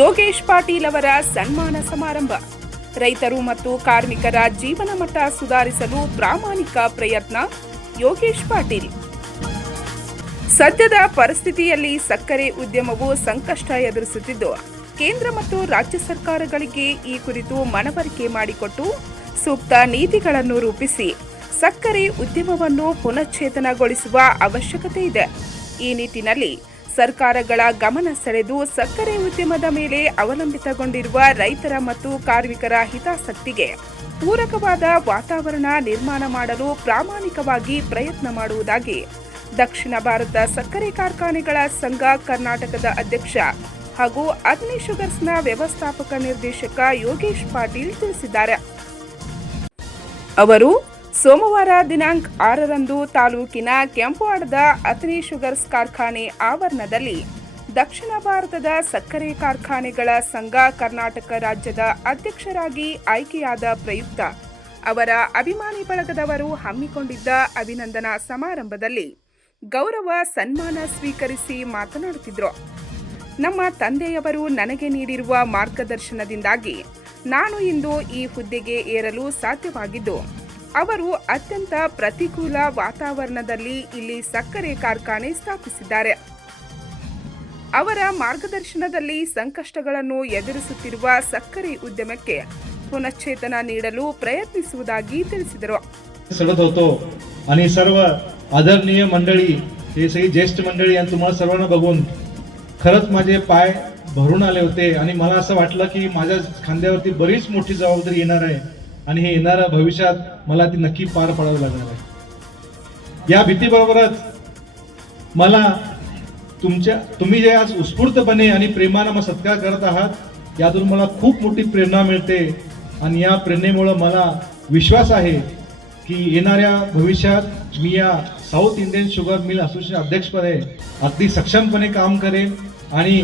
ಯೋಗೇಶ್ ಪಾಟೀಲ್ ಅವರ ಸನ್ಮಾನ ಸಮಾರಂಭ. ರೈತರು ಮತ್ತು ಕಾರ್ಮಿಕರ ಜೀವನ ಮಟ್ಟ ಸುಧಾರಿಸಲು ಪ್ರಾಮಾಣಿಕ ಪ್ರಯತ್ನ, ಯೋಗೇಶ್ ಪಾಟೀಲ್. ಸದ್ಯದ ಪರಿಸ್ಥಿತಿಯಲ್ಲಿ ಸಕ್ಕರೆ ಉದ್ಯಮವು ಸಂಕಷ್ಟ ಎದುರಿಸುತ್ತಿದ್ದು, ಕೇಂದ್ರ ಮತ್ತು ರಾಜ್ಯ ಸರ್ಕಾರಗಳಿಗೆ ಈ ಕುರಿತು ಮನವರಿಕೆ ಮಾಡಿಕೊಟ್ಟು ಸೂಕ್ತ ನೀತಿಗಳನ್ನು ರೂಪಿಸಿ ಸಕ್ಕರೆ ಉದ್ಯಮವನ್ನು ಪುನಶ್ಚೇತನಗೊಳಿಸುವ ಅವಶ್ಯಕತೆ ಇದೆ. ಈ ನಿಟ್ಟಿನಲ್ಲಿ ಸರ್ಕಾರಗಳ ಗಮನ ಸೆಳೆದು ಸಕ್ಕರೆ ಉದ್ಯಮದ ಮೇಲೆ ಅವಲಂಬಿತಗೊಂಡಿರುವ ರೈತರ ಮತ್ತು ಕಾರ್ಮಿಕರ ಹಿತಾಸಕ್ತಿಗೆ ಪೂರಕವಾದ ವಾತಾವರಣ ನಿರ್ಮಾಣ ಮಾಡಲು ಪ್ರಾಮಾಣಿಕವಾಗಿ ಪ್ರಯತ್ನ ಮಾಡುವುದಾಗಿ ದಕ್ಷಿಣ ಭಾರತ ಸಕ್ಕರೆ ಕಾರ್ಖಾನೆಗಳ ಸಂಘ ಕರ್ನಾಟಕದ ಅಧ್ಯಕ್ಷ ಹಾಗೂ ಅಗ್ನಿ ಶುಗರ್ಸ್ನ ವ್ಯವಸ್ಥಾಪಕ ನಿರ್ದೇಶಕ ಯೋಗೇಶ್ ಪಾಟೀಲ್ ತಿಳಿಸಿದ್ದಾರೆ. ಅವರು ಸೋಮವಾರ ದಿನಾಂಕ ಆರರಂದು ತಾಲೂಕಿನ ಕೆಂಪುವಾಡದ ಅತ್ರಿ ಶುಗರ್ಸ್ ಕಾರ್ಖಾನೆ ಆವರಣದಲ್ಲಿ ದಕ್ಷಿಣ ಭಾರತದ ಸಕ್ಕರೆ ಕಾರ್ಖಾನೆಗಳ ಸಂಘ ಕರ್ನಾಟಕ ರಾಜ್ಯದ ಅಧ್ಯಕ್ಷರಾಗಿ ಆಯ್ಕೆಯಾದ ಪ್ರಯುಕ್ತ. ಅವರ ಅಭಿಮಾನಿ ಬಳಗದವರು ಹಮ್ಮಿಕೊಂಡಿದ್ದ ಅಭಿನಂದನಾ ಸಮಾರಂಭದಲ್ಲಿ ಗೌರವ ಸನ್ಮಾನ ಸ್ವೀಕರಿಸಿ ಮಾತನಾಡುತ್ತಿದ್ದರು ನಮ್ಮ ತಂದೆಯವರು ನನಗೆ ನೀಡಿರುವ ಮಾರ್ಗದರ್ಶನದಿಂದಾಗಿ ನಾನು ಇಂದು ಈ ಹುದ್ದೆಗೆ ಏರಲು ಸಾಧ್ಯವಾಗಿದ್ದು ಅವರು ಅತ್ಯಂತ ಪ್ರತಿಕೂಲ ವಾತಾವರಣದಲ್ಲಿ ಇಲ್ಲಿ ಸಕ್ಕರೆ ಕಾರ್ಖಾನೆ ಸ್ಥಾಪಿಸಿದ್ದಾರೆ ಅವರ ಮಾರ್ಗದರ್ಶನದಲ್ಲಿ ಸಂಕಷ್ಟಗಳನ್ನು ಎದುರಿಸುತ್ತಿರುವ ಸಕ್ಕರೆ ಉದ್ಯಮಕ್ಕೆ ಪುನಶ್ಚೇತನ ನೀಡಲು ಪ್ರಯತ್ನಿಸುವುದಾಗಿ ತಿಳಿಸಿದರು सडत होतो आणि सर्व आदरणीय मंडळी हे सगळी ज्येष्ठ मंडळी आणि तुम्हाला सर्वांना बघून खरंच माझे पाय भरून आले होते आणि मला असं वाटलं की माझ्या खांद्यावरती बरीच मोठी जबाबदारी येणार आहे आणि हे येणाऱ्या भविष्यात मला ती नक्की पार पाडावं लागणार आहे. या भीतीबरोबरच मला तुमच्या तुम्ही जे आज उत्स्फूर्तपणे आणि प्रेमानं मग सत्कार करत आहात यातून मला खूप मोठी प्रेरणा मिळते आणि या प्रेरणेमुळं मला विश्वास आहे की येणाऱ्या भविष्यात मी या south Indian sugar mill association अध्यक्षपणे अगदी सक्षमपणे काम करेन आणि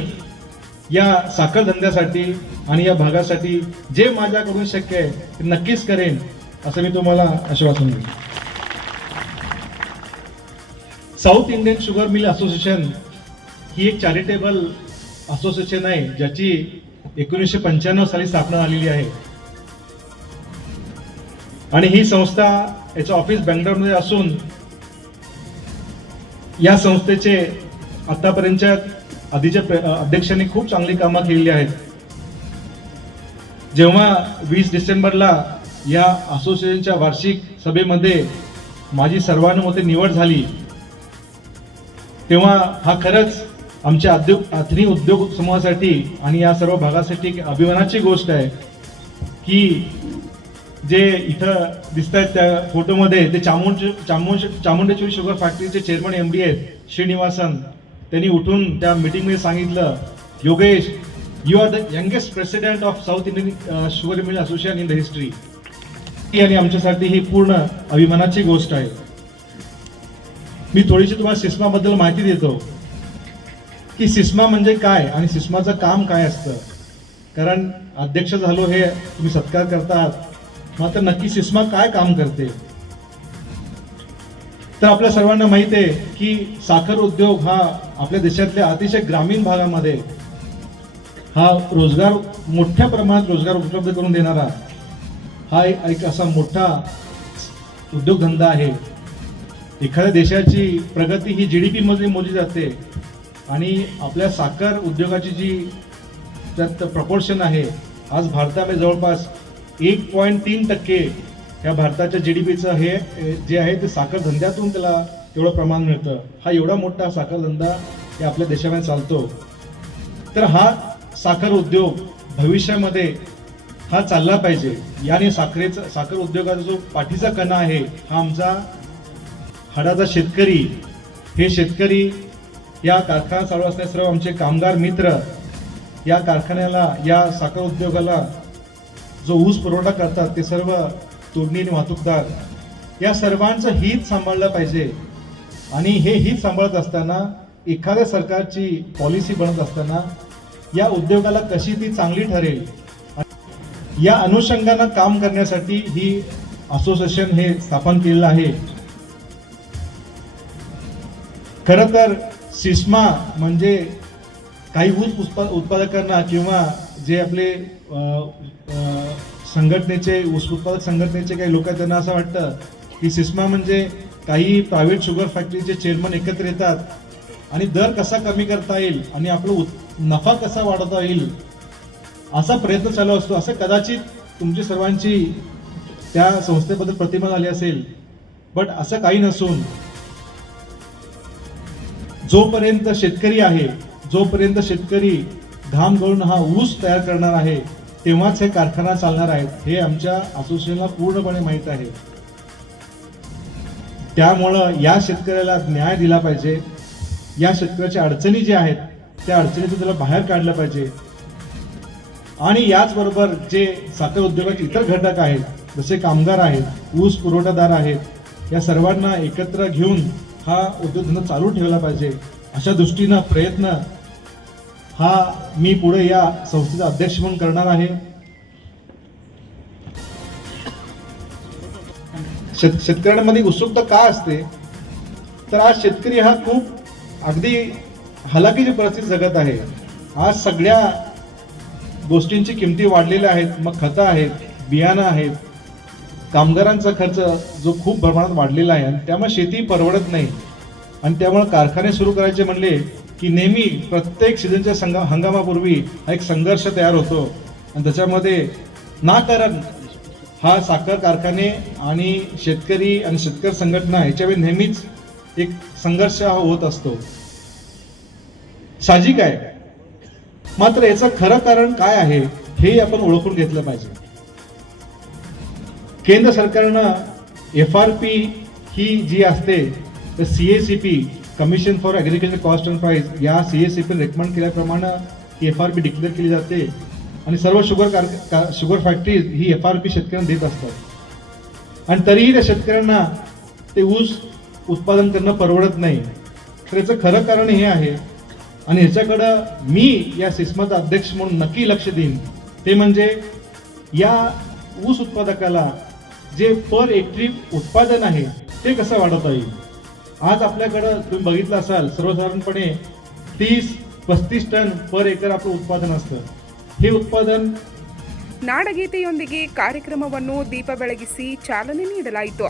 या साखर धंद्यासाठी आणि या भागासाठी जे माझ्याकडून शक्य आहे ते नक्कीच करेन असं मी तुम्हाला आश्वासन देईन. South Indian sugar mill association ही एक चॅरिटेबल असोसिएशन आहे ज्याची एकोणीसशे पंच्याण्णव साली स्थापना झालेली आहे. आणि ही संस्था याचं ऑफिस बँगलोरमध्ये असून या संस्थेचे आतापर्यंतच्या आधीच्या अध्यक्षांनी खूप चांगली कामं केलेली आहेत. जेव्हा वीस डिसेंबरला या असोसिएशनच्या वार्षिक सभेमध्ये माझी सर्वानुमते निवड झाली तेव्हा हा खरंच आमच्या उद्योग अथनी उद्योग समूहासाठी आणि या सर्व भागासाठी एक अभिमानाची गोष्ट आहे की जे इथं दिसत आहेत त्या फोटोमध्ये ते चामुंड चामुंड चामुंडेश्वरी शुगर फॅक्टरीचे चेअरमन एम डी आहेत श्रीनिवासन. त्यांनी उठून त्या मीटिंगमध्ये सांगितलं Yogesh you are the youngest president of south Indian sugar mill association in the history आणि आमच्यासाठी ही पूर्ण अभिमानाची गोष्ट आहे. मी थोडीशी तुम्हाला सिस्माबद्दल माहिती देतो. की सिस्मा म्हणजे काय आणि सिस्माचं काम काय असतं? कारण अध्यक्ष झालो हे तुम्ही सत्कार करतात. मात्र नक्की सिस्मा काय काम करते? तर आपल्या सर्वांना माहिती आहे की साखर उद्योग हा आपल्या देशातल्या अतिशय ग्रामीण भागामध्ये हा रोजगार मोठ्या प्रमाणात रोजगार उपलब्ध करून देणारा हा एक असा मोठा उद्योगधंदा आहे. एखाद्या देशाची प्रगती ही जी डी पीमध्ये मोजली जाते आणि आपल्या साखर उद्योगाची जी त्यात प्रपोर्शन आहे आज भारतामध्ये जवळपास एक पॉईंट तीन टक्के ह्या भारताच्या जी डी पीचं हे जे आहे ते साखर धंद्यातून त्याला तेवढं प्रमाण मिळतं. हा एवढा मोठा साखर धंदा हे आपल्या देशामध्ये चालतो. तर हा साखर उद्योग भविष्यामध्ये हा चालला पाहिजे. याने साखरेचा साखर उद्योगाचा जो पाठीचा कणा आहे हा आमचा हाडाचा शेतकरी हे शेतकरी या कारखाना चालू असणारे सर्व आमचे कामगार मित्र या कारखान्याला या साखर उद्योगाला जो ऊस पुरवठा करतात ते सर्व तोडणी आणि वाहतूकदार या सर्वांचं हित सांभाळलं पाहिजे. आणि हे हित सांभाळत असताना एखाद्या सरकारची पॉलिसी बनत असताना या उद्योगाला कशी ती चांगली ठरेल? या अनुषंगानं काम करण्यासाठी ही असोसिएशन हे स्थापन केलेलं आहे. खर तर सिस्मा म्हणजे काही ऊस उत्पा उत्पादकांना किंवा जे आपले संघटनेचे ऊस उत्पादक संघटनेचे काही लोक आहेत त्यांना असं वाटतं की सिस्मा म्हणजे काही प्रायव्हेट शुगर फॅक्टरीचे चेअरमन एकत्र येतात. आणि दर कसा कमी करता येईल आणि आपलं उत- नफा कसा वाढवता येईल असा प्रयत्न चालू असतो. असं कदाचित तुमची सर्वांची त्या संस्थेबद्दल प्रतिमा झाली असेल. बट असं काही नसून जोपर्यंत शेतकरी आहे जोपर्यंत शेतकरी घाम गळून हा ऊस तयार करणार आहे तेव्हाच हे कारखाना चालणार आहेत. हे आमच्या असोसिएशनला पूर्णपणे माहीत आहे. त्यामुळं या शेतकऱ्याला न्याय दिला पाहिजे. या शेतकऱ्याच्या अडचणी ज्या आहेत त्या अडचणीतून त्याला बाहेर काढलं पाहिजे. आणि याचबरोबर जे साखर उद्योगाचे इतर घटक आहेत जसे कामगार आहेत ऊस पुरवठादार आहेत या सर्वांना एकत्र घेऊन हा उद्योगधंदा चालू ठेवला पाहिजे. अशा दृष्टीनं प्रयत्न हा मी पुढे या संस्थेचा अध्यक्ष म्हणून करणार आहे. शेत शेतकऱ्यांमध्ये उत्सुकता का असते? तर आज शेतकरी हा खूप अगदी हलाखीची परिस्थिती जगत आहे. आज सगळ्या गोष्टींची किमती वाढलेल्या आहेत. मग खतं आहेत बियाणं आहेत. कामगारांचा खर्च जो खूप प्रमाणात वाढलेला आहे आणि त्यामुळे शेती परवडत नाही. आणि त्यामुळे कारखाने सुरू करायचे म्हणले की नेहमी प्रत्येक सीझनच्या संगा हंगामापूर्वी हा एक संघर्ष तयार होतो. आणि त्याच्यामध्ये ना कारण हा साखर कारखाने आणि शेतकरी आणि शेतकरी संघटना याच्यामध्ये नेहमीच एक संघर्ष हा होत असतो. साहजिक आहे. मात्र याचं खरं कारण काय आहे हे आपण ओळखून घेतलं पाहिजे. केंद्र सरकारनं एफ आर पी ही जी असते तर C A C P commission for agriculture cost and price या C A C P recommend केल्याप्रमाणे एफ आर पी डिक्लेअर केली जाते. आणि सर्व शुगर कार का- शुगर फॅक्टरीज ही एफ आर पी शेतकऱ्यांना देत असतात. आणि तरीही त्या शेतकऱ्यांना ते ऊस उत्पादन करणं परवडत नाही. तर याचं खरं कारण हे आहे आणि ह्याच्याकडं मी या सिस्माचा अध्यक्ष म्हणून नक्की लक्ष देईन. ते म्हणजे या ऊस उत्पादकाला जे पर एकरी उत्पादन आहे ते कसं वाढवता येईल? आज आपल्याकडं तुम्ही बघितलं असाल सर्वसाधारणपणे तीस पस्तीस टन पर एकर आपलं उत्पादन असतं. हे उत्पादन ನಾಡಗೀತೆಯೊಂದಿಗೆ ಕಾರ್ಯಕ್ರಮವನ್ನು ದೀಪ ಬೆಳಗಿಸಿ ಚಾಲನೆ ನೀಡಲಾಯಿತು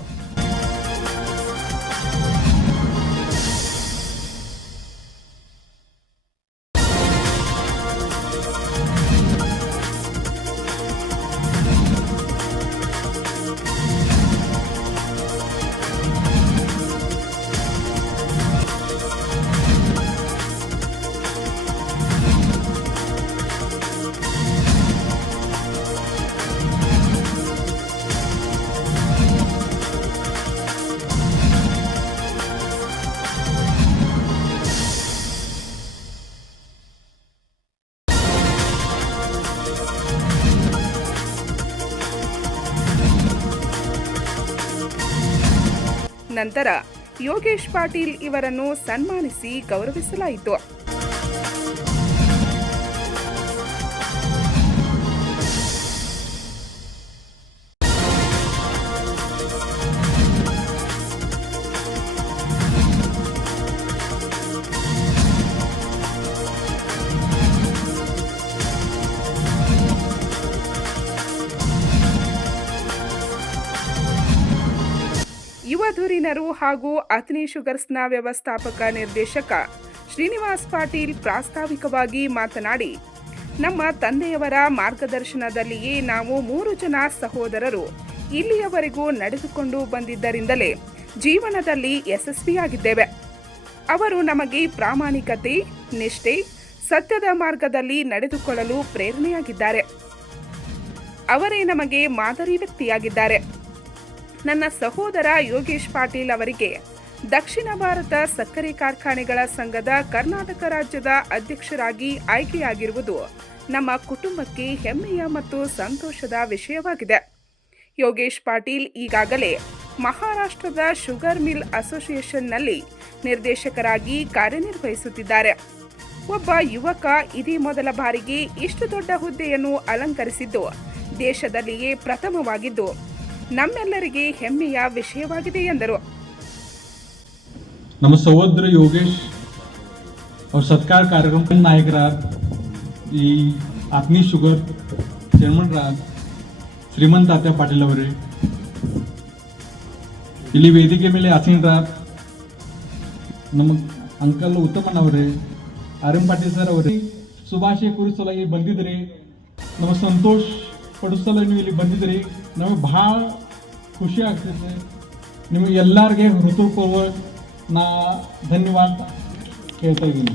ನಂತರ ಯೋಗೇಶ್ ಪಾಟೀಲ್ ಇವರನ್ನು ಸನ್ಮಾನಿಸಿ ಗೌರವಿಸಲಾಯಿತು. ಯುವ ಧುರೀಣರು ಹಾಗೂ ಅತ್ನಿ ಶುಗರ್ಸ್ನ ವ್ಯವಸ್ಥಾಪಕ ನಿರ್ದೇಶಕ ಶ್ರೀನಿವಾಸ್ ಪಾಟೀಲ್ ಪ್ರಾಸ್ತಾವಿಕವಾಗಿ ಮಾತನಾಡಿ, ನಮ್ಮ ತಂದೆಯವರ ಮಾರ್ಗದರ್ಶನದಲ್ಲಿಯೇ ನಾವು ಮೂರು ಜನ ಸಹೋದರರು. ಇಲ್ಲಿಯವರೆಗೂ ನಡೆದುಕೊಂಡು ಬಂದಿದ್ದರಿಂದಲೇ ಜೀವನದಲ್ಲಿ ಯಶಸ್ವಿಯಾಗಿದ್ದೇವೆ. ಅವರು ನಮಗೆ ಪ್ರಾಮಾಣಿಕತೆ, ನಿಷ್ಠೆ, ಸತ್ಯದ ಮಾರ್ಗದಲ್ಲಿ ನಡೆದುಕೊಳ್ಳಲು ಪ್ರೇರಣೆಯಾಗಿದ್ದಾರೆ. ಅವರೇ ನಮಗೆ ಮಾದರಿ ವ್ಯಕ್ತಿಯಾಗಿದ್ದಾರೆ. ನನ್ನ ಸಹೋದರ ಯೋಗೇಶ್ ಪಾಟೀಲ್ ಅವರಿಗೆ ದಕ್ಷಿಣ ಭಾರತ ಸಕ್ಕರೆ ಕಾರ್ಖಾನೆಗಳ ಸಂಘದ ಕರ್ನಾಟಕ ರಾಜ್ಯದ ಅಧ್ಯಕ್ಷರಾಗಿ ಆಯ್ಕೆಯಾಗಿರುವುದು ನಮ್ಮ ಕುಟುಂಬಕ್ಕೆ ಹೆಮ್ಮೆಯ ಮತ್ತು ಸಂತೋಷದ ವಿಷಯವಾಗಿದೆ. ಯೋಗೇಶ್ ಪಾಟೀಲ್ ಈಗಾಗಲೇ ಮಹಾರಾಷ್ಟ್ರದ ಶುಗರ್ ಮಿಲ್ ಅಸೋಸಿಯೇಷನ್ನಲ್ಲಿ ನಿರ್ದೇಶಕರಾಗಿ ಕಾರ್ಯನಿರ್ವಹಿಸುತ್ತಿದ್ದಾರೆ. ಒಬ್ಬ ಯುವಕ ಇದೇ ಮೊದಲ ಬಾರಿಗೆ ಇಷ್ಟು ದೊಡ್ಡ ಹುದ್ದೆಯನ್ನು ಅಲಂಕರಿಸಿದ್ದು ದೇಶದಲ್ಲಿಯೇ ಪ್ರಥಮವಾಗಿದ್ದು ನಮ್ಮೆಲ್ಲರಿಗೆ ಹೆಮ್ಮೆಯ ವಿಷಯವಾಗಿದೆ ಎಂದರು. ನಮ್ಮ ಸಹೋದರ ಯೋಗೇಶ್ ಅವ್ರ ಸತ್ಕಾರ ಕಾರ್ಯಕ್ರಮ ನಾಯಕರ ಈ ಆತ್ಮೀ ಶುಗರ್ ಚೇರ್ಮನ್ರಾದ ಶ್ರೀಮಂತ ತಾತ್ಯ ಪಾಟೀಲ್ ಅವರೇ, ಇಲ್ಲಿ ವೇದಿಕೆ ಮೇಲೆ ಆಸೀನರಾದ ನಮ್ಮ ಅಂಕಲ್ ಉತ್ತಮಣ್ಣವರೇ ಆರ್ ಎಂ ಪಾಟೀಲ್ ಸರ್ ಅವರೇ ಸುಭಾಷೆ ಕುರಿಸೊಳಗೆ ಬಂದಿದ್ರೆ ನಮ್ಮ ಸಂತೋಷ್ ಪಡಿಸಲು ನೀವು ಇಲ್ಲಿ ಬಂದಿದ್ರಿ ನಮಗೆ ಭಾಳ ಖುಷಿ ಆಗ್ತೈತೆ. ನಿಮಗೆ ಎಲ್ಲರಿಗೆ ಹೃದಯಪೂರ್ವಕ ನಾ ಧನ್ಯವಾದ ಕೇಳ್ತಾ ಇದ್ದೀನಿ.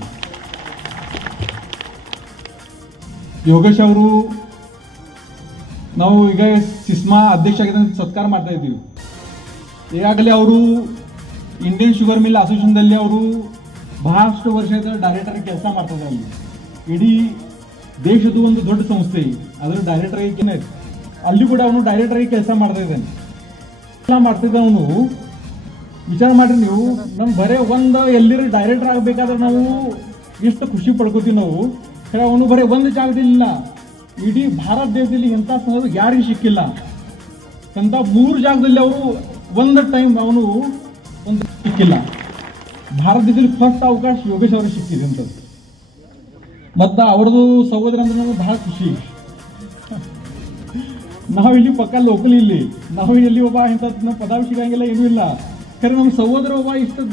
ಯೋಗೇಶ್ ಅವರು, ನಾವು ಈಗ ಸಿಸ್ಮಾ ಅಧ್ಯಕ್ಷ ಆಗಿದ್ದ ಸತ್ಕಾರ ಮಾಡ್ತಾ ಇದ್ದೀವಿ. ಈಗಾಗಲೇ ಅವರು ಇಂಡಿಯನ್ ಶುಗರ್ ಮಿಲ್ ಅಸೋಸಿಯೇಷನ್ದಲ್ಲಿ ಅವರು ಬಹಳಷ್ಟು ವರ್ಷದ ಡೈರೆಕ್ಟರ್ ಕೆಲಸ ಮಾಡ್ತಾರೆ ಅಲ್ಲಿ ಇಡೀ ದೇಶದ ಒಂದು ದೊಡ್ಡ ಸಂಸ್ಥೆ. ಅದರ ಡೈರೆಕ್ಟರ್ ಆಗಿ ಅಲ್ಲಿ ಕೂಡ ಅವನು ಡೈರೆಕ್ಟರ್ ಆಗಿ ಕೆಲಸ ಮಾಡ್ತಾ ಇದ್ದಾನೆ. ಎಲ್ಲ ಮಾಡ್ತಿದ್ದ ಅವನು. ವಿಚಾರ ಮಾಡ್ರಿ ನೀವು. ನಮ್ ಬರೇ ಒಂದು ಎಲ್ಲಿರ ಡೈರೆಕ್ಟರ್ ಆಗ್ಬೇಕಾದ್ರೆ ನಾವು ಎಷ್ಟು ಖುಷಿ ಪಡ್ಕೋತೀವಿ ನಾವು. ಕೇಳ ಅವನು ಬರೀ ಒಂದು ಜಾಗದಲ್ಲಿಲ್ಲ ಇಡೀ ಭಾರತ ದೇಶದಲ್ಲಿ ಎಂಥ ಸಂದರ್ಭ ಯಾರಿಗೂ ಸಿಕ್ಕಿಲ್ಲ. ಅಂತ ಮೂರು ಜಾಗದಲ್ಲಿ ಅವರು ಒಂದು ಟೈಮ್ ಅವನು ಒಂದು ಸಿಕ್ಕಿಲ್ಲ. ಭಾರತ ದೇಶದಲ್ಲಿ ಫಸ್ಟ್ ಅವಕಾಶ ಯೋಗೇಶ್ ಅವ್ರಿಗೆ ಸಿಕ್ಕಿದೆ ಅಂತದ್ದು. ಮತ್ತು ಅವ್ರದ್ದು ಸಹೋದರ ಅಂದ್ರೆ ನಮಗೆ ಭಾಳ ಖುಷಿ. ನಾವು ಇಲ್ಲಿ ಪಕ್ಕ ಲೋಕಲ್ ಇಲ್ಲಿ. ನಾವು ಎಲ್ಲಿ ಒಬ್ಬ ಇಂಥ ಪದಾವಿ ಸಿಗಂಗಿಲ್ಲ ಏನೂ ಇಲ್ಲ. ಖರೆ ನಮ್ಮ ಸಹೋದರ ಒಬ್ಬ ಇಷ್ಟು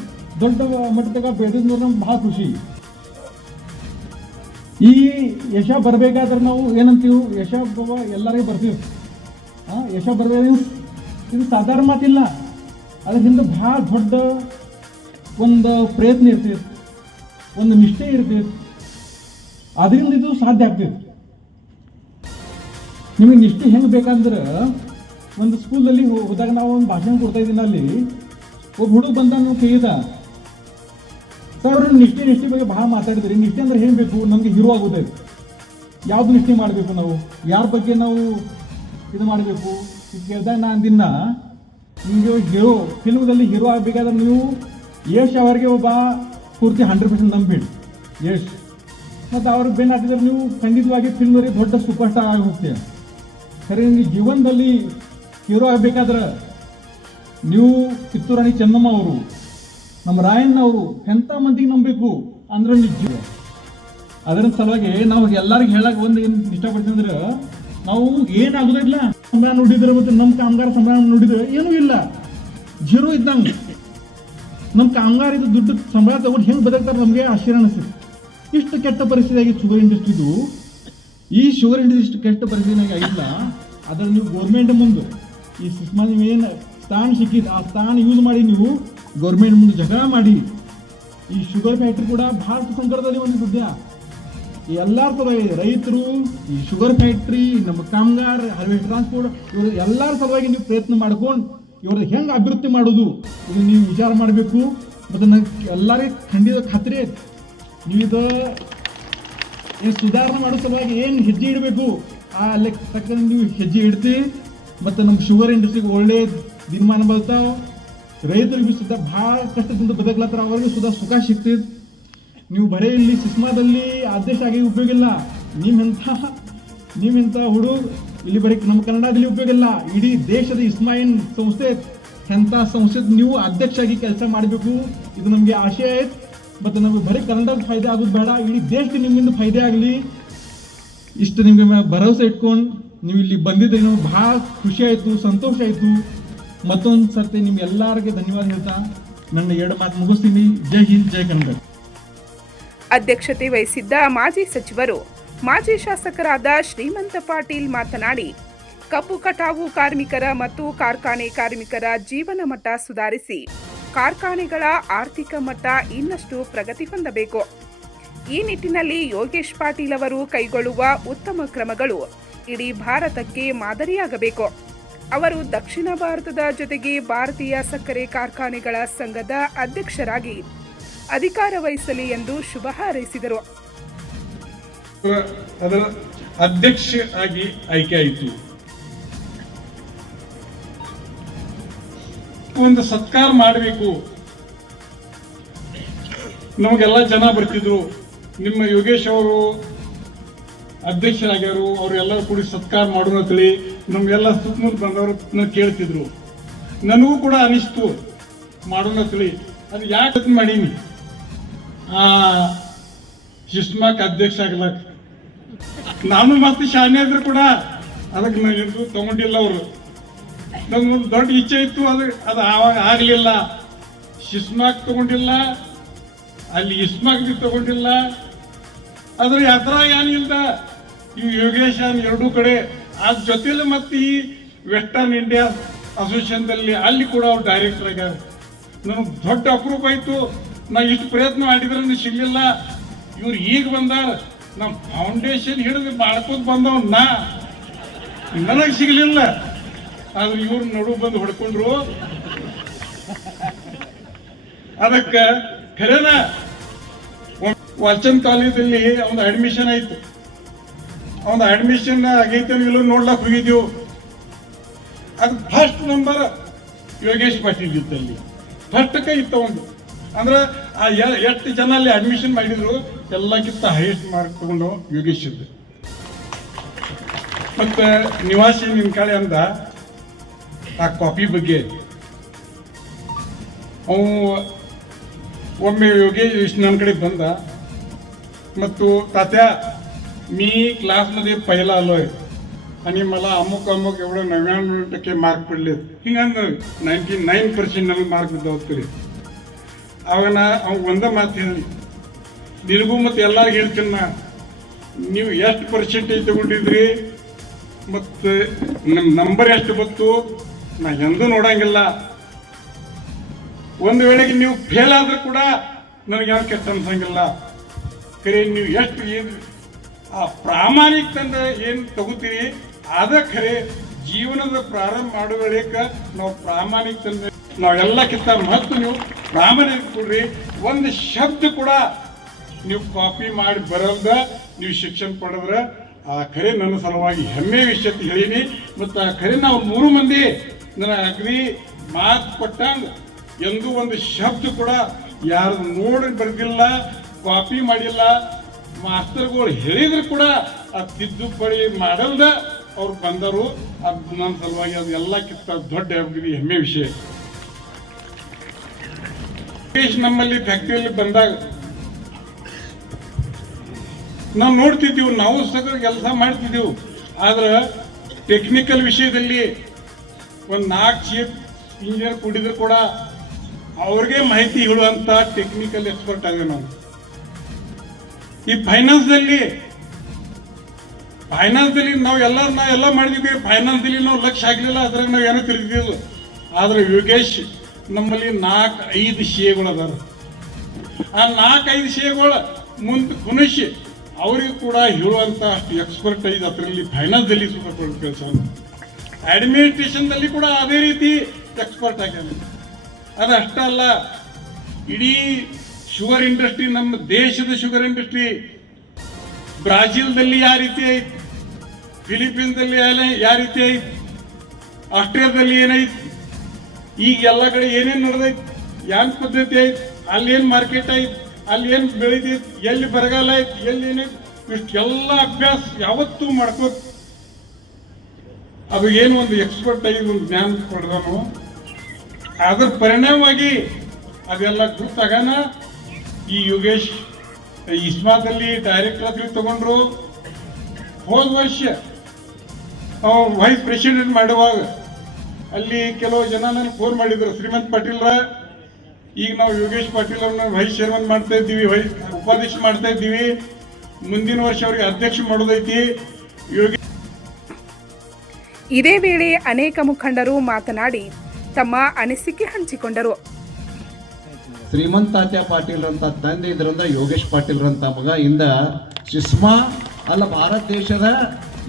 ದೊಡ್ಡ ಮಟ್ಟದಾಗ ಬೆಳೆದಿದ್ ನೋಡಿ ನಮ್ಗೆ ಭಾಳ ಖುಷಿ. ಈ ಯಶ ಬರಬೇಕಾದ್ರೆ ನಾವು ಏನಂತೀವಿ? ಯಶ ಬಾಬಾ ಎಲ್ಲರಿಗೂ ಬರ್ತೀವಿ. ಹಾಂ ಯಶ ಬರಬೇಕು ಇದು ಸಾಧಾರಣ ಮಾತಿಲ್ಲ. ಅದ್ರ ಹಿಂದೆ ಭಾಳ ದೊಡ್ಡ ಒಂದು ಪ್ರಯತ್ನ ಇರ್ತೈತೆ. ಒಂದು ನಿಷ್ಠೆ ಇರ್ತೈತೆ. ಅದರಿಂದ ಇದು ಸಾಧ್ಯ ಆಗ್ತೈತೆ. ನಿಮಗೆ ನಿಷ್ಠೆ ಹೆಂಗೆ ಬೇಕಂದ್ರೆ ಒಂದು ಸ್ಕೂಲಲ್ಲಿ ಹೋದಾಗ ನಾವು ಒಂದು ಭಾಷಣ ಕೊಡ್ತಾ ಇದ್ದೀನಿ ಅಲ್ಲಿ. ಒಬ್ಬ ಹುಡುಗ ಬಂದ ನಾವು ಕೇಳಿದ ಸರ್ ನಿಷ್ಠೆ ನಿಷ್ಠೆ ಬಗ್ಗೆ ಭಾಳ ಮಾತಾಡಿದ್ರಿ. ನಿಷ್ಠೆ ಅಂದ್ರೆ ಹೆಂಗೆ ಬೇಕು? ನಮಗೆ ಹೀರೋ ಆಗೋದೈತೆ ಯಾವ್ದು ನಿಷ್ಠೆ ಮಾಡಬೇಕು ನಾವು? ಯಾರ ಬಗ್ಗೆ ನಾವು ಇದು ಮಾಡಬೇಕು? ಕೇಳಿದಾಗ ನಾ ಅಂದಿನ ನಿಮಗೆ ಹೀರೋ ಫಿಲ್ಮ್ದಲ್ಲಿ ಹೀರೋ ಆಗಬೇಕಾದ್ರೆ ನೀವು ಯಶ್ ಅವರಿಗೆ ಒಬ್ಬ ಪೂರ್ತಿ ಹಂಡ್ರೆಡ್ ಪರ್ಸೆಂಟ್ ನಂಬಿಡಿ. ಯಶ್. ಮತ್ತು ಅವ್ರಿಗೆ ಬೆನ್ನು ಹಾಕಿದ್ರೆ ನೀವು ಖಂಡಿತವಾಗಿ ಫಿಲ್ಮ್ ದೊಡ್ಡ ಸೂಪರ್ ಸ್ಟಾರ್ ಆಗಿ ಹೋಗ್ತೀಯ. ಖರೆ ನಿಮಗೆ ಜೀವನದಲ್ಲಿ ಹೀರೋ ಆಗಬೇಕಾದ್ರೆ ನೀವು ಕಿತ್ತೂರಾಣಿ ಚೆನ್ನಮ್ಮ ಅವರು, ನಮ್ಮ ರಾಯಣ್ಣ ಅವರು ಎಂಥ ಮಂದಿಗೆ ನಂಬಬೇಕು ಅಂದ್ರೆ ನಿಜ ಅದರ ಸಲುವಾಗಿ ನಾವು ಎಲ್ಲರಿಗೂ ಹೇಳಕ್ ಒಂದು ಏನು ಇಷ್ಟಪಡ್ತೀನಿ ಅಂದ್ರೆ, ನಾವು ಏನಾಗೋದಿಲ್ಲ ಸಂಬಳ ನೋಡಿದ್ರೆ ಮತ್ತು ನಮ್ಮ ಕಾಮಗಾರ ಸಂಬಳ ನೋಡಿದ್ರೆ ಏನೂ ಇಲ್ಲ. ಜೀರೋ ಇದ್ದಂಗೆ. ನಮ್ಮ ಕಾಮಗಾರ ಇದು ದುಡ್ಡು ಸಂಬಳ ತಗೊಂಡು ಹೆಂಗೆ ಬದುಕ್ತಾರೆ ನಮಗೆ ಆಶ್ಚರ್ಯ ಅನಿಸ್ತದೆ ಇಷ್ಟು ಕೆಟ್ಟ ಪರಿಸ್ಥಿತಿ ಆಗಿತ್ತು ಶುಗರ್ ಇಂಡಸ್ಟ್ರಿದು ಈ ಶುಗರ್ ಇಂಡಸ್ಟ್ರಿ ಇಷ್ಟು ಕೆಟ್ಟ ಪರಿಸ್ಥಿತಿನಾಗ ಆಗಿಲ್ಲ. ಅದರ ನೀವು ಗೌರ್ಮೆಂಟ್ ಮುಂದೆ ಈ ಸುಷ್ಮಾ ನೀವು ಏನು ಸ್ಥಾನ ಸಿಕ್ಕಿದ, ಆ ಸ್ಥಾನ ಯೂಸ್ ಮಾಡಿ ನೀವು ಗೌರ್ಮೆಂಟ್ ಮುಂದೆ ಜಗಳ ಮಾಡಿ, ಈ ಶುಗರ್ ಫ್ಯಾಕ್ಟ್ರಿ ಕೂಡ ಭಾರತ ಸಂಕಟದಲ್ಲಿ ಒಂದು ಸದ್ಯ ಈ ಎಲ್ಲರ ಸಲುವಾಗಿ ರೈತರು, ಈ ಶುಗರ್ ಫ್ಯಾಕ್ಟ್ರಿ ನಮ್ಮ ಕಾಮಗಾರ್ ಹಾರ್ವೆಸ್ಟ್ ಟ್ರಾನ್ಸ್ಪೋರ್ಟ್ ಇವರು ಎಲ್ಲರ ಸಲುವಾಗಿ ನೀವು ಪ್ರಯತ್ನ ಮಾಡ್ಕೊಂಡು ಇವ್ರದ್ದು ಹೆಂಗೆ ಅಭಿವೃದ್ಧಿ ಮಾಡೋದು? ಇದು ನೀವು ವಿಚಾರ ಮಾಡಬೇಕು. ಮತ್ತು ನಂಗೆ ಎಲ್ಲರಿಗೆ ಖಂಡಿತ ಖಾತ್ರಿ ಐತೆ ನೀವು ಇದು ಸುಧಾರಣೆ ಮಾಡೋ ಸಲುವಾಗಿ ಏನು ಹೆಜ್ಜೆ ಇಡಬೇಕು? ಆ ಲೆಕ್ಕ ತಕ್ಕಂಗೆ ನೀವು ಹೆಜ್ಜೆ ಇಡ್ತಿ ಮತ್ತು ನಮ್ಮ ಶುಗರ್ ಇಂಡಸ್ಟ್ರಿಗೆ ಒಳ್ಳೆ ದಿನಮಾನ ಬರ್ತಾವ ರೈತರಿಗೂ ಸುತ್ತ ಭಾಳ ಕಷ್ಟದಿಂದ ಬದುಕ್ಲತ್ತರ ಅವ್ರಿಗೂ ಸುಧಾ ಸುಖ ಸಿಗ್ತೈತಿ ನೀವು ಬರೀ ಇಲ್ಲಿ ಸಿಸ್ಮಾದಲ್ಲಿ ಅಧ್ಯಕ್ಷ ಆಗಿ ಉಪಯೋಗ ಇಲ್ಲ. ನಿಮ್ಮಿಂಥ ನಿಮ್ಮಿಂಥ ಹುಡುಗ ಇಲ್ಲಿ ಬರೀ ನಮ್ಮ ಕನ್ನಡದಲ್ಲಿ ಉಪಯೋಗ ಇಲ್ಲ. ಇಡೀ ದೇಶದ ಇಸ್ಮಾಯಿನ್ ಸಂಸ್ಥೆ, ಎಂಥ ಸಂಸ್ಥೆ ನೀವು ಅಧ್ಯಕ್ಷ ಆಗಿ ಕೆಲಸ ಮಾಡಬೇಕು, ಇದು ನಮಗೆ ಆಶಯ ಐತೆ ಮತ್ತು ನಮಗೆ ಬರೀ ಕನ್ನಡದ ಫಾಯ್ದೆ ಆಗೋದು ಬೇಡ, ಇಡೀ ದೇಶಕ್ಕೆ ನಿಮ್ಮಿಂದ ಫಾಯ್ದೆ ಆಗಲಿ. ಇಷ್ಟು ನಿಮಗೆ ಭರವಸೆ ಇಟ್ಕೊಂಡು ನೀವು ಇಲ್ಲಿ ಬಂದಿದ್ದೇನು ಭಾಳ ಖುಷಿ ಆಯಿತು, ಸಂತೋಷ ಆಯಿತು. ಮತ್ತೊಂದು ಸರ್ತಿ ನಿಮ್ಗೆಲ್ಲರಿಗೆ ಧನ್ಯವಾದ ಹೇಳ್ತಾ ನನ್ನ ಎರಡು ಮಾತು ಮುಗಿಸ್ತೀನಿ. ಜೈ ಹಿಂದ್, ಜೈ ಕನ್ನಡ. ಅಧ್ಯಕ್ಷತೆ ವಹಿಸಿದ್ದ ಮಾಜಿ ಸಚಿವರು, ಮಾಜಿ ಶಾಸಕರಾದ ಶ್ರೀಮಂತ ಪಾಟೀಲ್ ಮಾತನಾಡಿ, ಕಬ್ಬು ಕಟಾವು ಕಾರ್ಮಿಕರ ಮತ್ತು ಕಾರ್ಖಾನೆ ಕಾರ್ಮಿಕರ ಜೀವನ ಮಟ್ಟ ಸುಧಾರಿಸಿ, ಕಾರ್ಖಾನೆಗಳ ಆರ್ಥಿಕ ಮಟ್ಟ ಇನ್ನಷ್ಟು ಪ್ರಗತಿ ಹೊಂದಬೇಕು. ಈ ನಿಟ್ಟಿನಲ್ಲಿ ಯೋಗೇಶ್ ಪಾಟೀಲ್ ಅವರು ಕೈಗೊಳ್ಳುವ ಉತ್ತಮ ಕ್ರಮಗಳು ಇಡೀ ಭಾರತಕ್ಕೆ ಮಾದರಿಯಾಗಬೇಕು. ಅವರು ದಕ್ಷಿಣ ಭಾರತದ ಜೊತೆಗೆ ಭಾರತೀಯ ಸಕ್ಕರೆ ಕಾರ್ಖಾನೆಗಳ ಸಂಘದ ಅಧ್ಯಕ್ಷರಾಗಿ ಅಧಿಕಾರ ವಹಿಸಲಿ ಎಂದು ಶುಭ ಹಾರೈಸಿದರು. ಅಧ್ಯಕ್ಷ ಆಗಿ ಆಯ್ಕೆ ಆಯಿತು. ಒಂದು ಸತ್ಕಾರ ಮಾಡಬೇಕು. ನಮಗೆಲ್ಲ ಜನ ಬರ್ತಿದ್ರು. ನಿಮ್ಮ ಯೋಗೇಶ್ ಅವರು ಅಧ್ಯಕ್ಷರಾಗ್ಯಾರು, ಅವರೆಲ್ಲರೂ ಕೂಡಿ ಸತ್ಕಾರ ಮಾಡೋಣ ಅಂತೇಳಿ ನಮಗೆಲ್ಲ ಸುತ್ತಮುತ್ತ ಬಂದವರು ಕೇಳ್ತಿದ್ರು. ನನಗೂ ಕೂಡ ಅನಿಸ್ತು, ಮಾಡೋಣ ಅಂತೇಳಿ ಅದು ಯಾಕೆ ಮಾಡೀನಿ? ಆ, ಶಿಸ್ಮಾಕ್ ಅಧ್ಯಕ್ಷ ಆಗ್ಲಾಕ. ನಾನು ಮತ್ತೆ ಶಾನೆ ಇದ್ರು ಕೂಡ ಅದಕ್ಕೆ ನಾನು ತಗೊಂಡಿಲ್ಲ ಅವರು. ನಮ್ಗೊಂದು ದೊಡ್ಡ ಇಚ್ಛೆ ಇತ್ತು, ಅದು ಅದು ಆವಾಗ ಆಗಲಿಲ್ಲ. ಶಿಸ್ಮಾಕ್ ತಗೊಂಡಿಲ್ಲ, ಅಲ್ಲಿ ಇಸ್ಮಾಕ್ ತಗೊಂಡಿಲ್ಲ. ಅದ್ರ ಯಾತ್ರ ಏನಿಲ್ಲ. ಈ ಯೋಗೇಶ್ ಎರಡೂ ಕಡೆ ಅದ್ರ ಜೊತೆಲಿ ಮತ್ತೆ ಈ ವೆಸ್ಟರ್ನ್ ಇಂಡಿಯಾ ಅಸೋಸಿಯೇಷನ್ದಲ್ಲಿ ಅಲ್ಲಿ ಕೂಡ ಅವ್ರು ಡೈರೆಕ್ಟರ್ ಆಗ್ಯಾರ. ನನಗೆ ದೊಡ್ಡ ಅಪರೂಪ ಆಯ್ತು ನಾ ಇಷ್ಟು ಪ್ರಯತ್ನ ಮಾಡಿದ್ರೆ ಸಿಗಲಿಲ್ಲ ಇವ್ರು ಈಗ ಬಂದಾರ. ನಮ್ಮ ಫೌಂಡೇಶನ್ ಹಿಡಿದು ಮಾಡ್ಕೋತ ಬಂದವ್ ನಾ. ನನಗೆ ಸಿಗಲಿಲ್ಲ. ಆದ್ರೆ ಇವ್ರು ನಡು ಬಂದು ಹೊಡ್ಕೊಂಡ್ರು. ಅದಕ್ಕೆ ಖರೇನ? ವಾಚನ್ ಕಾಲೇಜಲ್ಲಿ ಅವನ ಅಡ್ಮಿಷನ್ ಆಯ್ತು. ಅವನ ಅಡ್ಮಿಷನ್ ಆಗೈತೆ ಇಲ್ಲೋ ನೋಡ್ಲಾಕ್ ಹೋಗಿದ್ದೆವು ಅದು ಫಸ್ಟ್ ನಂಬರ್ ಯೋಗೇಶ್ ಪಾಟೀಲ್ ಇತ್ತಲ್ಲಿ. ಫಸ್ಟಕ್ಕೆ ಇತ್ತು ಒಂದು ಅಂದ್ರೆ ಆ ಎಷ್ಟು ಜನ ಅಲ್ಲಿ ಅಡ್ಮಿಷನ್ ಮಾಡಿದ್ರು, ಎಲ್ಲಕ್ಕಿಂತ ಹೈಯೆಸ್ಟ್ ಮಾರ್ಕ್ ತಗೊಂಡು ಯೋಗೇಶ್ ಇದ್ದ. ಮತ್ತೆ ನಿವಾಸಿ ನಿಮ್ಮ ಕಡೆ ಅಂದ, ಆ ಕಾಪಿ ಬಗ್ಗೆ. ಅವು ಒಮ್ಮೆ ಯೋಗೇಶ್ ನನ್ನ ಕಡೆ ಬಂದ. ಮತ್ತು तात्या मी क्लासमध्ये पहिला आलोय आणि मला अमुक अमुक एवढं नव्याण्णव टक्के मार्क पडलेत ಹಿಂಗಂದ ನೈಂಟಿ ನೈನ್ ಪರ್ಸೆಂಟ್ ನಮಗೆ ಮಾರ್ಕ್ ಬಿದ್ದಾವ್ರಿ ಅವಾಗ ನಾ ಅವ್ ಒಂದ ಮಾತು ಹೇಳಿ ನಿನಗೂ ಮತ್ತೆ ಎಲ್ಲರಿಗೂ ಹೇಳ್ತೀನಿ ನಾ ನೀವು ಎಷ್ಟು ಪರ್ಸೆಂಟೇಜ್ ತಗೊಂಡಿದ್ರಿ ಮತ್ತು ನಮ್ಮ ನಂಬರ್ ಎಷ್ಟು ಬಂತು ನಾ ಎಂದೂ ನೋಡಂಗಿಲ್ಲ ಒಂದು ವೇಳೆಗೆ ನೀವು ಫೇಲ್ ಆದ್ರೂ ಕೂಡ ನನಗೆ ಯಾರು ಕೆಟ್ಟ ಅನ್ಸಂಗಿಲ್ಲ ಖರೆ ನೀವು ಎಷ್ಟು ಏನು ಆ ಪ್ರಾಮಾಣಿಕತನ ಏನು ತಗೋತೀರಿ ಅದ ಖರೆ ಜೀವನದ ಪ್ರಾರಂಭ ಮಾಡುವ ವೇಳೆಕ ನಾವು ಪ್ರಾಮಾಣಿಕತನ ನಾವೆಲ್ಲಕ್ಕಿಂತ ಮತ್ತು ನೀವು ಪ್ರಾಮಾಣಿಕ ಕೊಡ್ರಿ. ಒಂದು ಶಬ್ದ ಕೂಡ ನೀವು ಕಾಪಿ ಮಾಡಿ ಬರಲ್ದ, ನೀವು ಶಿಕ್ಷಣ ಪಡೆದ್ರ, ಆ ಖರೆ ನನ್ನ ಸಲುವಾಗಿ ಹೆಮ್ಮೆ ವಿಷಯ ಹೇಳೀನಿ. ಮತ್ತು ಆ ಖರೆ ನಾವು ಮೂರು ಮಂದಿ ನನ್ನ ಅಗ್ರಿ ಮಾತು ಕೊಟ್ಟಂಗ, ಎಂದೂ ಒಂದು ಶಬ್ದ ಕೂಡ ಯಾರು ನೋಡಿ ಬರ್ದಿಲ್ಲ. ಕಾಪಿ ಮಾಡಿಲ್ಲ, ಮಾಸ್ತರ್ಗಳು ಹೇಳಿದ್ರು ಕೂಡ ಆ ತಿದ್ದುಪಡಿ ಮಾಡಲ್ದ ಅವ್ರು ಬಂದರು. ಅದು ನನ್ನ ಸಲುವಾಗಿ ಅದು ಎಲ್ಲಕ್ಕಿಂತ ದೊಡ್ಡ ಹೆಮ್ಮೆ ವಿಷಯ. ಸುರೇಶ್ ನಮ್ಮಲ್ಲಿ ಫ್ಯಾಕ್ಟ್ರಿಯಲ್ಲಿ ಬಂದಾಗ ನಾವು ನೋಡ್ತಿದ್ದೀವಿ, ನಾವು ಸಹ ಕೆಲಸ ಮಾಡ್ತಿದ್ದೀವಿ. ಆದ್ರೆ ಟೆಕ್ನಿಕಲ್ ವಿಷಯದಲ್ಲಿ ಒಂದು ನಾಲ್ಕು ಚೀಫ್ ಇಂಜಿನಿಯರ್ ಕೂಡಿದ್ರು ಕೂಡ ಅವ್ರಿಗೆ ಮಾಹಿತಿ ಹೇಳುವಂತ ಟೆಕ್ನಿಕಲ್ ಎಕ್ಸ್ಪರ್ಟ್ ಆಗಿದೆ ನಾವು ಈ ಫೈನಾನ್ಸ್ದಲ್ಲಿ ಫೈನಾನ್ಸ್ದಲ್ಲಿ ನಾವು ಎಲ್ಲ ನಾವು ಎಲ್ಲ ಮಾಡಿದ್ವಿ. ಫೈನಾನ್ಸ್ದಲ್ಲಿ ನಾವು ಲಕ್ಷ ಆಗಲಿಲ್ಲ, ಅದ್ರಾಗ ನಾವು ಏನೋ ತಿಳಿದಿಲ್ಲ ಆದ್ರೆ ಯೋಗೇಶ್ ನಮ್ಮಲ್ಲಿ ನಾಲ್ಕು ಐದು ಶೇಗಳು ಅದಾರ. ಆ ನಾಲ್ಕೈದು ಶೇಗಳು ಮುಂದೆ ಕುಣಿಸಿ ಅವರಿಗೂ ಕೂಡ ಹೇಳುವಂಥ ಎಕ್ಸ್ಪರ್ಟೈಸ್ ಅದರಲ್ಲಿ ಫೈನಾನ್ಸ್ದಲ್ಲಿ ಸುತ್ತ ಕೆಲಸ ಅಡ್ಮಿನಿಸ್ಟ್ರೇಷನ್ದಲ್ಲಿ ಕೂಡ ಅದೇ ರೀತಿ ಎಕ್ಸ್ಪರ್ಟ್ ಆಗ್ಯಾನ. ಅದು ಅಷ್ಟೇ ಅಲ್ಲ ಇಡೀ ಶುಗರ್ ಇಂಡಸ್ಟ್ರಿ ನಮ್ಮ ದೇಶದ ಶುಗರ್ ಇಂಡಸ್ಟ್ರಿ. ಬ್ರಾಜಿಲ್ದಲ್ಲಿ ಯಾವ ರೀತಿ ಐತಿ ಫಿಲಿಪೀನ್ದಲ್ಲಿ ಯಾವ ರೀತಿ ಐತಿ ಆಸ್ಟ್ರೇಲಿಯಾದಲ್ಲಿ ಏನೈತಿ ಈಗ ಎಲ್ಲ ಕಡೆ ಏನೇನು ನಡೆದೈತಿ ಯಾವ ಪದ್ಧತಿ ಐತಿ, ಅಲ್ಲಿ ಏನು ಮಾರ್ಕೆಟ್ ಐತಿ, ಅಲ್ಲಿ ಏನು ಬೆಳಿತೈತಿ, ಎಲ್ಲಿ ಬರಗಾಲ ಐತಿ, ಎಲ್ಲಿ ಏನೈತಿ ಇಷ್ಟೆಲ್ಲ ಅಭ್ಯಾಸ ಯಾವತ್ತೂ ಮಾಡ್ಕೋತ. ಅದು ಏನು ಒಂದು ಎಕ್ಸ್ಪರ್ಟ್ ಆಗಿ ಒಂದು ಜ್ಞಾನ ಪಡೆದನು ಅದರ ಪರಿಣಾಮವಾಗಿ ಅದೆಲ್ಲ ಗುರ್ತಾಗನ ಈ ಯೋಗೇಶ್ ಇಸ್ಮಾದಲ್ಲಿ ಡೈರೆಕ್ಟರ್ ಆಗಿ ತಗೊಂಡ್ರು. ಹೋದ ವರ್ಷ ವೈಸ್ ಪ್ರೆಸಿಡೆಂಟ್ ಮಾಡುವಾಗ ಅಲ್ಲಿ ಕೆಲವು ಜನ ನನಗೆ ಫೋನ್ ಮಾಡಿದ್ರು, ಶ್ರೀಮಂತ್ ಪಾಟೀಲ್ರ. ಈಗ ನಾವು ಯೋಗೇಶ್ ಪಾಟೀಲ್ ಅವ್ರನ್ನ ವೈಸ್ ಚೇರ್ಮನ್ ಮಾಡ್ತಾ ಇದ್ದೀವಿ ವೈ ಉಪಾಧ್ಯಕ್ಷ ಮಾಡ್ತಾ ಇದ್ದೀವಿ. ಮುಂದಿನ ವರ್ಷ ಅವ್ರಿಗೆ ಅಧ್ಯಕ್ಷ ಮಾಡೋದೈತಿ. ಯೋಗೇಶ್ ಇದೇ ವೇಳೆ ಅನೇಕ ಮುಖಂಡರು ಮಾತನಾಡಿ ತಮ್ಮ ಅನಿಸಿಕೆ ಹಂಚಿಕೊಂಡರು. ಶ್ರೀಮಂತ ತಾತ್ಯ ಪಾಟೀಲ್ ಅಂತ ತಂದೆ ಇದರಿಂದ ಯೋಗೇಶ್ ಪಾಟೀಲ್ ಅಂತ ಮಗ ಇಂದ ಸುಷ್ಮಾ ಅಲ್ಲ ಭಾರತ ದೇಶದ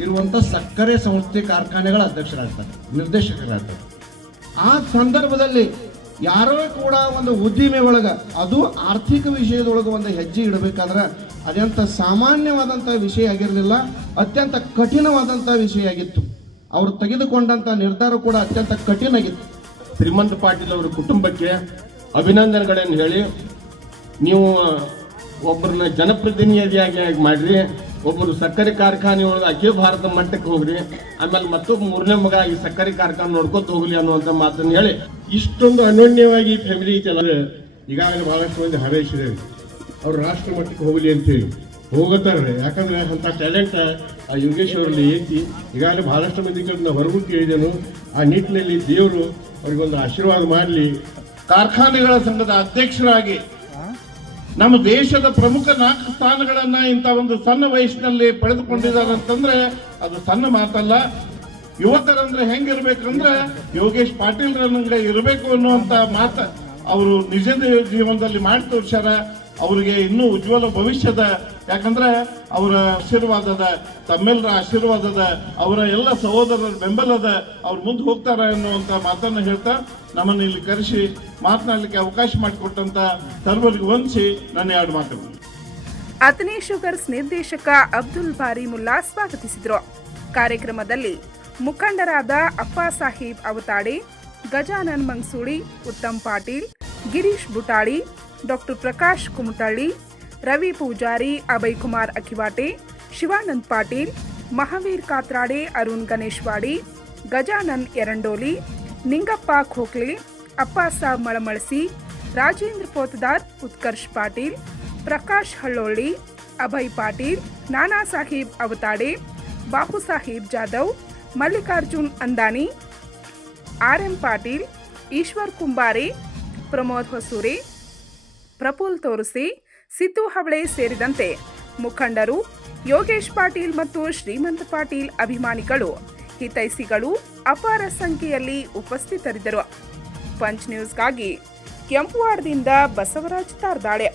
ಇರುವಂತ ಸಕ್ಕರೆ ಸಂಸ್ಥೆ ಕಾರ್ಖಾನೆಗಳ ಅಧ್ಯಕ್ಷರಾಗ್ತಾರೆ, ನಿರ್ದೇಶಕರಾಗ್ತಾರೆ. ಆ ಸಂದರ್ಭದಲ್ಲಿ ಯಾರೋ ಕೂಡ ಒಂದು ಉದ್ದಿಮೆ ಒಳಗೆ ಅದು ಆರ್ಥಿಕ ವಿಷಯದೊಳಗೆ ಒಂದು ಹೆಜ್ಜೆ ಇಡಬೇಕಾದ್ರೆ ಅತ್ಯಂತ ಸಾಮಾನ್ಯವಾದಂಥ ವಿಷಯ ಆಗಿರಲಿಲ್ಲ, ಅತ್ಯಂತ ಕಠಿಣವಾದಂಥ ವಿಷಯ ಆಗಿತ್ತು. ಅವರು ತೆಗೆದುಕೊಂಡಂಥ ನಿರ್ಧಾರ ಕೂಡ ಅತ್ಯಂತ ಕಠಿಣ ಆಗಿತ್ತು ಶ್ರೀಮಂತ ಪಾಟೀಲ್ ಅವರ ಕುಟುಂಬಕ್ಕೆ ಅಭಿನಂದನೆಗಳನ್ನು ಹೇಳಿ, ನೀವು ಒಬ್ಬರನ್ನ ಜನಪ್ರತಿನಿಧಿಯಾಗಿ ಮಾಡಿರಿ, ಒಬ್ಬರು ಸಕ್ಕರೆ ಕಾರ್ಖಾನೆ ಒಳಗೆ ಅಖಿಲ ಭಾರತ ಮಟ್ಟಕ್ಕೆ ಹೋಗ್ರಿ, ಆಮೇಲೆ ಮತ್ತೊಬ್ಬ ಮೂರನೇ ಮಗ ಈ ಸಕ್ಕರೆ ಕಾರ್ಖಾನೆ ನೋಡ್ಕೊತ ಹೋಗ್ಲಿ ಅನ್ನುವಂಥ ಮಾತನ್ನು ಹೇಳಿ, ಇಷ್ಟೊಂದು ಅನನ್ಯವಾಗಿ ಫ್ಯಾಮಿಲಿ ಐತಲ್ಲ ಈಗಾಗಲೇ ಬಹಳಷ್ಟು ಮಂದಿ ಹಾರೈಸಿದೆ ಅವ್ರು ರಾಷ್ಟ್ರ ಮಟ್ಟಕ್ಕೆ ಹೋಗ್ಲಿ ಅಂತೇಳಿ ಹೋಗತ್ತಾರ್ರಿ. ಯಾಕಂದ್ರೆ ಅಂತ ಟ್ಯಾಲೆಂಟ್ ಆ ಯೋಗೇಶ್ ಅವರಲ್ಲಿ ಐತಿ. ಈಗಾಗಲೇ ಬಹಳಷ್ಟು ಮಂದಿ ಕಡೆ ಹೊರಗೂ ಕೇಳಿದೆನು. ಆ ನಿಟ್ಟಿನಲ್ಲಿ ದೇವರು ಅವ್ರಿಗೊಂದು ಆಶೀರ್ವಾದ ಮಾಡಲಿ. ಕಾರ್ಖಾನೆಗಳ ಸಂಘದ ಅಧ್ಯಕ್ಷರಾಗಿ ನಮ್ಮ ದೇಶದ ಪ್ರಮುಖ ನಾಲ್ಕು ಸ್ಥಾನಗಳನ್ನ ಇಂಥ ಒಂದು ಸಣ್ಣ ವಯಸ್ಸಿನಲ್ಲಿ ಪಡೆದುಕೊಂಡಿದ್ದಾರೆ ಅಂತಂದ್ರೆ ಅದು ಸಣ್ಣ ಮಾತಲ್ಲ. ಯುವಕರಂದ್ರೆ ಹೆಂಗಿರ್ಬೇಕಂದ್ರೆ ಯೋಗೇಶ್ ಪಾಟೀಲ್ ನಂಗೆ ಇರಬೇಕು ಅನ್ನುವಂತ ಮಾತ ಅವರು ನಿಜ ಜೀವನದಲ್ಲಿ ಮಾಡಿ ತೋರ್ಸ್ಯಾರ. ಅವರಿಗೆ ಇನ್ನೂ ಉಜ್ವಲ ಭವಿಷ್ಯದ, ಯಾಕಂದ್ರೆ ಅವರ ಆಶೀರ್ವಾದದ, ತಮ್ಮೆಲ್ಲರ ಆಶೀರ್ವಾದದ, ಅವರ ಎಲ್ಲ ಸಹೋದರರ ಬೆಂಬಲದ ಅವ್ರು ಮುಂದೆ ಹೋಗ್ತಾರೆ ಅನ್ನುವಂತ ಮಾತನ್ನ ಹೇಳ್ತಾ ನಮ್ಮನ್ನು ಇಲ್ಲಿ ಕರೆಸಿ, ಮಾತನಾಡಲಿಕ್ಕೆ ಅವಕಾಶ ಮಾಡಿಕೊಟ್ಟಂತ ಸರ್ವರಿಗೆ ವಂದಿಸಿ ನನ್ನ ಎರಡು ಮಾತುಗಳು. ಅತನೇ ಶುಗರ್ಸ್ ನಿರ್ದೇಶಕ ಅಬ್ದುಲ್ ಬಾರಿ ಮುಲ್ಲಾ ಸ್ವಾಗತಿಸಿದರು. ಕಾರ್ಯಕ್ರಮದಲ್ಲಿ ಮುಖಂಡರಾದ Appa Saheb Avatade, Gajanan Mangsudi Uttam Patil, Girish Butali doctor Prakash Kumathalli, Ravi Pujari Abhay Kumar Akhiwate Shivanand Patil, Mahavir Katrade, Arun Ganeshwadi, Gajanan Erandoli, Ningappa Khokle Appasab Malamalasi, Rajendra Potdar Utkarsh Patil, Prakash Hallolli, Abhay Patil, Nana Saheb Avatade, Bapu Saheb Jadhav, Mallikarjun Andani, R M Patil, Ishwar Kumbare, Pramod Hosure Praful Torasi, Siddu Havale ಸೇರಿದಂತೆ ಮುಖಂಡರು, ಯೋಗೇಶ್ ಪಾಟೀಲ್ ಮತ್ತು ಶ್ರೀಮಂತ್ ಪಾಟೀಲ್ ಅಭಿಮಾನಿಗಳು ಹಿತೈಸಿಗಳು ಅಪಾರ ಸಂಖ್ಯೆಯಲ್ಲಿ ಉಪಸ್ಥಿತರಿದ್ದರು. Punch ನ್ಯೂಸ್ಗಾಗಿ ಕೆಂಪುವಾಡದಿಂದ ಬಸವರಾಜ್ ತಾರ್ದಾಳೆ.